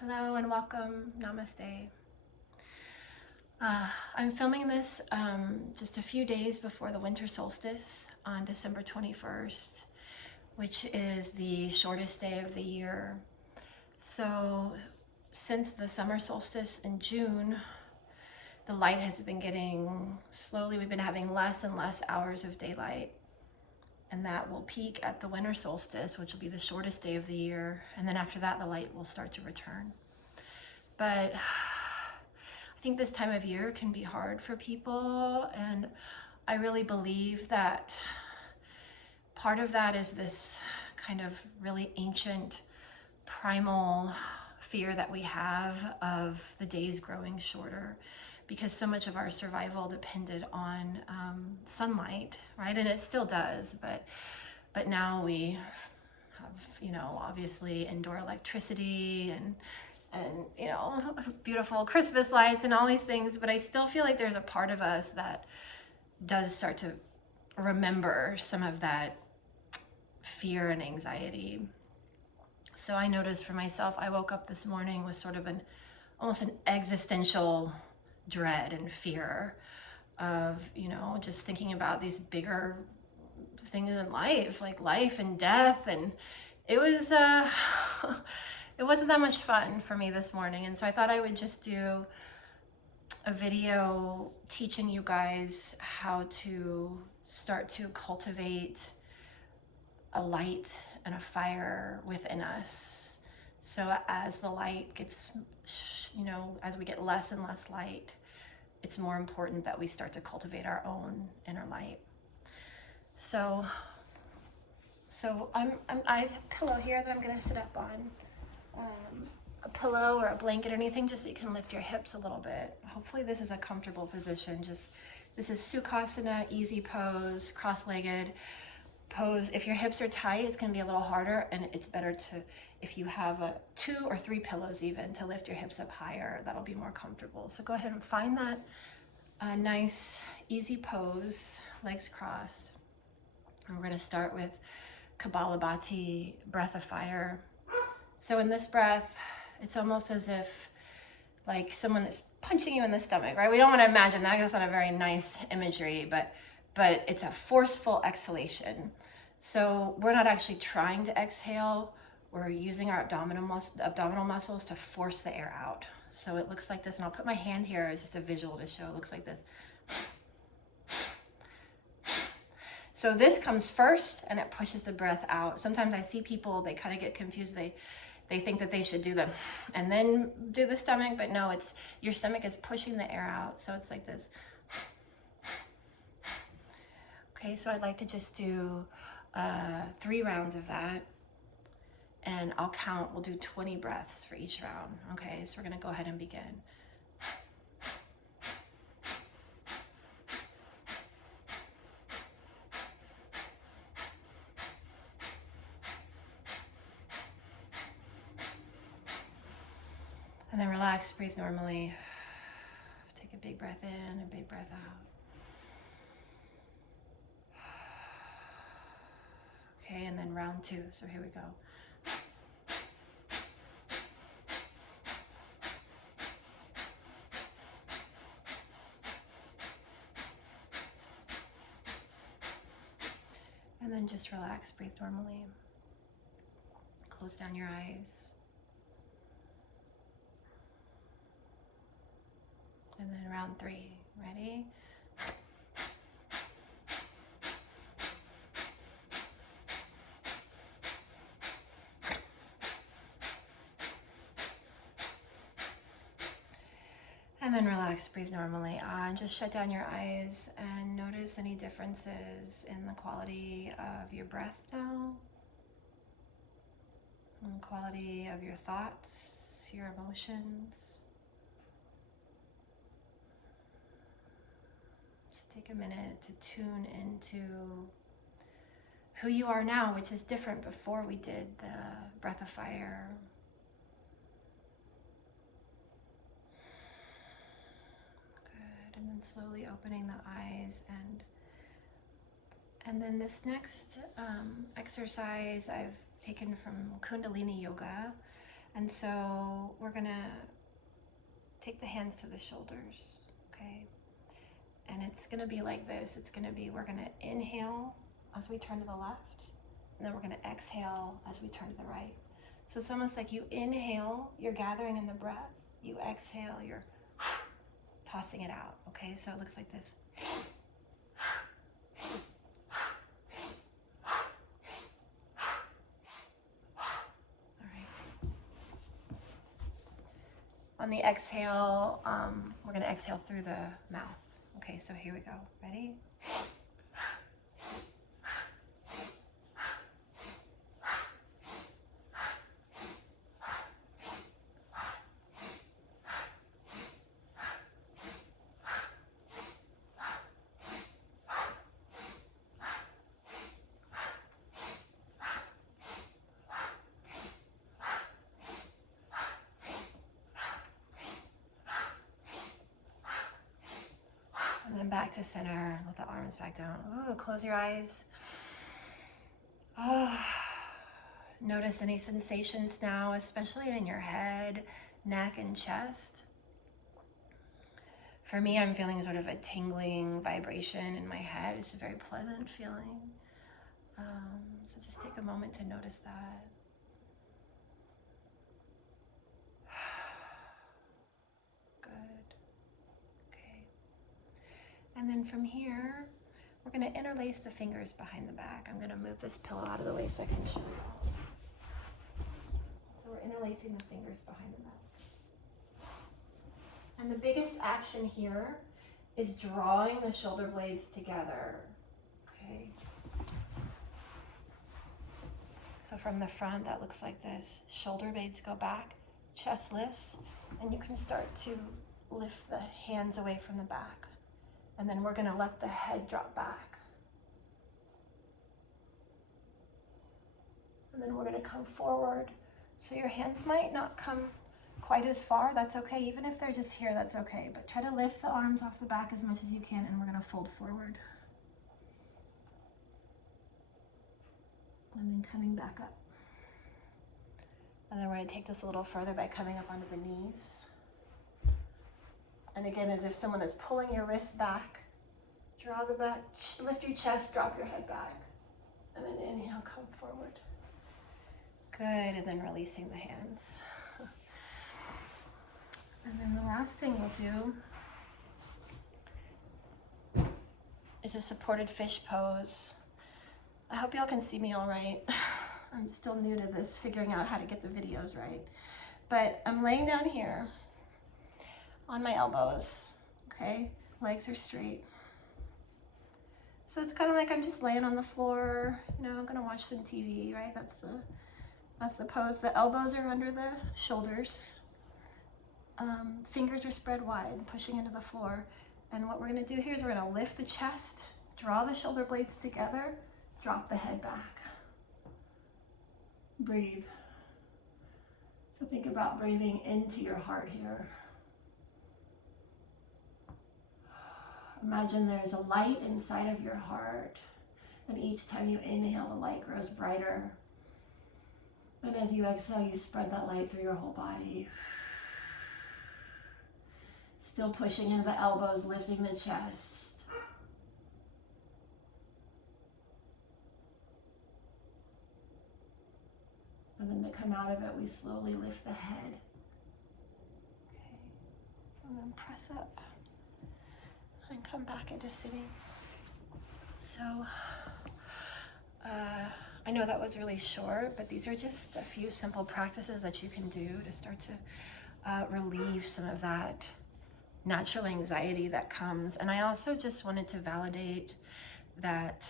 Hello and welcome. Namaste. I'm filming this just a few days before the winter solstice on December 21st, which is the shortest day of the year. So since the summer solstice in June, the light has been getting slowly, we've been having less and less hours of daylight. And that will peak at the winter solstice, which will be the shortest day of the year. And then after that, the light will start to return. But I think this time of year can be hard for people, and I really believe that part of that is this kind of really ancient primal fear that we have of the days growing shorter, because so much of our survival depended on sunlight, right? And it still does, but now we have, obviously indoor electricity and beautiful Christmas lights and all these things, but I still feel like there's a part of us that does start to remember some of that fear and anxiety. So I noticed for myself, I woke up this morning with sort of almost an existential dread and fear of, just thinking about these bigger things in life, like life and death. And it was, it wasn't that much fun for me this morning. And so I thought I would just do a video teaching you guys how to start to cultivate a light and a fire within us. So as the light gets, as we get less and less light, it's more important that we start to cultivate our own inner light. So I have a pillow here that I'm going to sit up on. A pillow or a blanket or anything, just so you can lift your hips a little bit. Hopefully this is a comfortable position. This is Sukhasana, easy pose, cross-legged pose. If your hips are tight, it's going to be a little harder, and it's better if you have 2 or 3 pillows even, to lift your hips up higher. That'll be more comfortable. So go ahead and find that nice, easy pose, legs crossed. And we're going to start with Kapalabhati, breath of fire. So in this breath, it's almost as if like someone is punching you in the stomach, right? We don't want to imagine that, because it's not a very nice imagery, but it's a forceful exhalation. So we're not actually trying to exhale. We're using our abdominal muscles to force the air out. So it looks like this, and I'll put my hand here as just a visual to show. It looks like this. So this comes first, and it pushes the breath out. Sometimes I see people, they kind of get confused. They think that they should do them and then do the stomach, but no, it's your stomach is pushing the air out. So it's like this. Okay, so I'd like to just do 3 rounds of that, and I'll count. We'll do 20 breaths for each round. Okay, so we're gonna go ahead and begin. And then relax, breathe normally. Take a big breath in, a big breath out. Okay, and then round 2. So here we go. And then just relax, breathe normally. Close down your eyes. And then round 3, ready? And then relax, breathe normally. And just shut down your eyes and notice any differences in the quality of your breath now, and the quality of your thoughts, your emotions. Just take a minute to tune into who you are now, which is different before we did the breath of fire. And then slowly opening the eyes, and then this next exercise I've taken from Kundalini Yoga, And so we're gonna take the hands to the shoulders, okay? And it's gonna be like this. We're gonna inhale as we turn to the left, and then we're gonna exhale as we turn to the right. So it's almost like you inhale, you're gathering in the breath. You exhale, you're tossing it out, okay? So it looks like this. All right. On the exhale, we're gonna exhale through the mouth. Okay, so here we go. Ready? And then back to center. Let the arms back down. Ooh, close your eyes. Oh, notice any sensations now, especially in your head, neck, and chest. For me, I'm feeling sort of a tingling vibration in my head. It's a very pleasant feeling. So just take a moment to notice that. Good. Okay. And then from here, we're going to interlace the fingers behind the back. I'm going to move this pillow out of the way so I can show you. So we're interlacing the fingers behind the back. And the biggest action here is drawing the shoulder blades together, okay? So from the front, that looks like this. Shoulder blades go back, chest lifts, and you can start to lift the hands away from the back. And then we're gonna let the head drop back. And then we're gonna come forward. So your hands might not come quite as far, that's okay. Even if they're just here, that's okay. But try to lift the arms off the back as much as you can, and we're gonna fold forward. And then coming back up. And then we're gonna take this a little further by coming up onto the knees. And again, as if someone is pulling your wrist back, draw the back, lift your chest, drop your head back. And then inhale, come forward. Good, and then releasing the hands. And then the last thing we'll do is a supported fish pose. I hope y'all can see me all right. I'm still new to this, figuring out how to get the videos right. But I'm laying down here on my elbows, okay? Legs are straight. So it's kind of like I'm just laying on the floor, you know, I'm gonna watch some TV, right? That's the pose. The elbows are under the shoulders. Fingers are spread wide, pushing into the floor. And what we're gonna do here is we're gonna lift the chest, draw the shoulder blades together, drop the head back. Breathe. So think about breathing into your heart here. Imagine there's a light inside of your heart, and each time you inhale, the light grows brighter. And as you exhale, you spread that light through your whole body. Still pushing into the elbows, lifting the chest. And then to come out of it, we slowly lift the head. Okay. And then press up and come back into sitting. So, I know that was really short, but these are just a few simple practices that you can do to start to relieve some of that natural anxiety that comes. And I also just wanted to validate that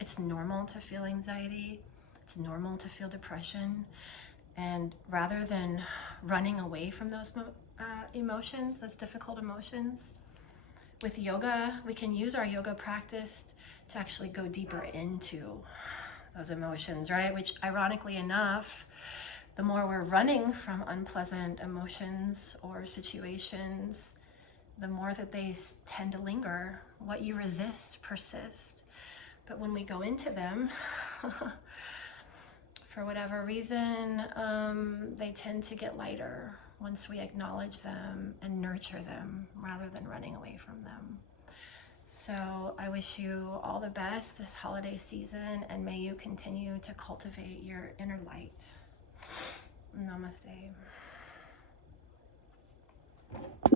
it's normal to feel anxiety. It's normal to feel depression. And rather than running away from those emotions, those difficult emotions, with yoga, we can use our yoga practice to actually go deeper into those emotions, right? Which, ironically enough, the more we're running from unpleasant emotions or situations, the more that they tend to linger. What you resist persists. But when we go into them, for whatever reason, they tend to get lighter once we acknowledge them and nurture them rather than running away from them. So I wish you all the best this holiday season, and may you continue to cultivate your inner light. Namaste.